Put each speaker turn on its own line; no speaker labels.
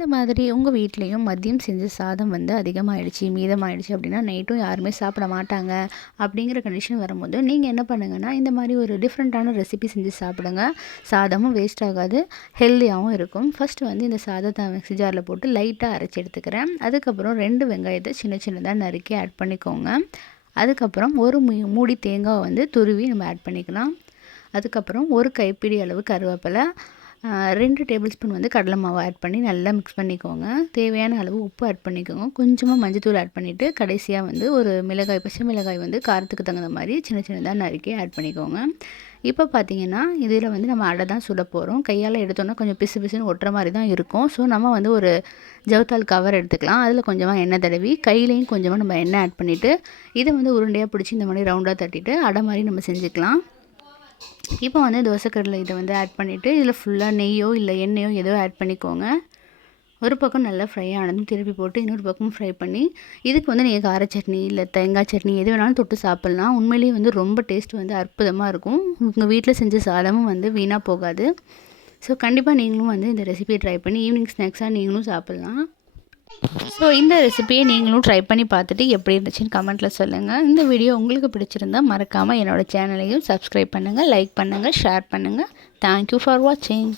இந்த மாதிரி உங்கள் வீட்லேயும் மதியம் செஞ்ச சாதம் வந்து அதிகமாகிடுச்சு மீதமாகிடுச்சு அப்படின்னா நைட்டும் யாருமே சாப்பிட மாட்டாங்க அப்படிங்கிற கண்டிஷன் வரும்போது நீங்கள் என்ன பண்ணுங்கன்னா இந்த மாதிரி ஒரு டிஃப்ரெண்ட்டான ரெசிபி செஞ்சு சாப்பிடுங்க. சாதமும் வேஸ்ட் ஆகாது ஹெல்த்தியாகவும் இருக்கும். ஃபஸ்ட்டு வந்து இந்த சாதத்தை மிக்ஸி ஜாரில் போட்டு லைட்டாக அரைச்சி எடுத்துக்கிறேன். அதுக்கப்புறம் ரெண்டு வெங்காயத்தை சின்ன சின்னதாக நறுக்கி ஆட் பண்ணிக்கோங்க. அதுக்கப்புறம் ஒரு மூடி தேங்காய் வந்து துருவி நம்ம ஆட் பண்ணிக்கலாம். அதுக்கப்புறம் ஒரு கைப்பிடி அளவு கருவேப்பிலை ரெண்டு டேபிள் ஸ்பூன் வந்து கடலை மாவு ஆட் பண்ணி நல்லா மிக்ஸ் பண்ணிக்கோங்க. தேவையான அளவு உப்பு ஆட் பண்ணிக்கோங்க. கொஞ்சமாக மஞ்சத்தூள் ஆட் பண்ணிவிட்டு கடைசியாக வந்து ஒரு மிளகாய் பச்சை மிளகாய் வந்து காரத்துக்கு தகுந்த மாதிரி சின்ன சின்னதாக நறுக்கி ஆட் பண்ணிக்கோங்க. இப்போ பார்த்தீங்கன்னா இதில் வந்து நம்ம அடை தான் சுட போகிறோம் கையால் எடுத்தோன்னா கொஞ்சம் பிசு பிசுன்னு ஒட்டுற மாதிரி தான் இருக்கும். ஸோ நம்ம வந்து ஒரு ஜவத்தால் கவர் எடுத்துக்கலாம். அதில் கொஞ்சமாக எண்ணெய் தடவி கையிலையும் கொஞ்சமாக நம்ம எண்ணெய் ஆட் பண்ணிவிட்டு இதை வந்து உருண்டையாக பிடிச்சி இந்த மாதிரி ரவுண்டாக தட்டிட்டு அடை மாதிரி நம்ம செஞ்சுக்கலாம். இப்போ வந்து தோசைக்கடலை இதை வந்து ஆட் பண்ணிவிட்டு இதில் ஃபுல்லாக நெய்யோ இல்லை எண்ணெயோ ஏதோ ஆட் பண்ணிக்கோங்க. ஒரு பக்கம் நல்லா ஃப்ரை ஆனதும் திருப்பி போட்டு இன்னொரு பக்கம் ஃப்ரை பண்ணி இதுக்கு வந்து நீங்கள் கார சட்னி இல்லை தேங்காய் சட்னி எது வேணாலும் தொட்டு சாப்பிட்லாம். உண்மையிலேயே வந்து ரொம்ப டேஸ்ட் வந்து அற்புதமாக இருக்கும். உங்கள் வீட்டில் செஞ்ச சாதமும் வந்து வீணாக போகாது. ஸோ கண்டிப்பாக நீங்களும் வந்து இந்த ரெசிபியை ட்ரை பண்ணி ஈவினிங் ஸ்நாக்ஸாக நீங்களும் சாப்பிட்லாம். ஸோ இந்த ரெசிபியை நீங்களும் ட்ரை பண்ணி பார்த்துட்டு எப்படி இருந்துச்சுன்னு கமெண்ட்டில் சொல்லுங்கள் இந்த வீடியோ உங்களுக்கு பிடிச்சிருந்தா மறக்காமல் என்னோடய சேனலையும் சப்ஸ்கிரைப் பண்ணுங்கள் லைக் பண்ணுங்கள் ஷேர் பண்ணுங்கள் தேங்க்யூ ஃபார் வாட்சிங்